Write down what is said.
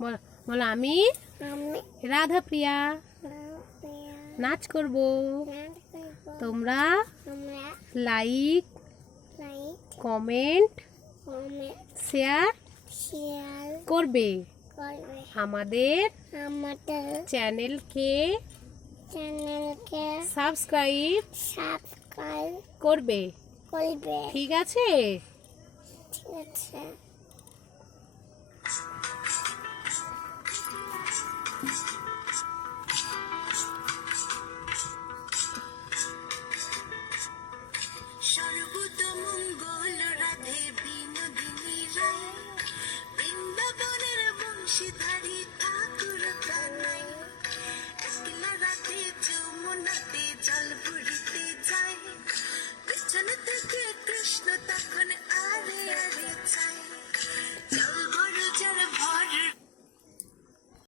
বলো আমি রাধা প্রিয়া নাচ করব। তোমরা লাইক কমেন্ট শেয়ার করবে। আমাদের চ্যানেলকে সাবস্ক্রাইব করবে। ঠিক আছে? সর্বতমঙ্গল রাধে বিনোদিনী রায়, বৃন্দাবনের বংশীধারী।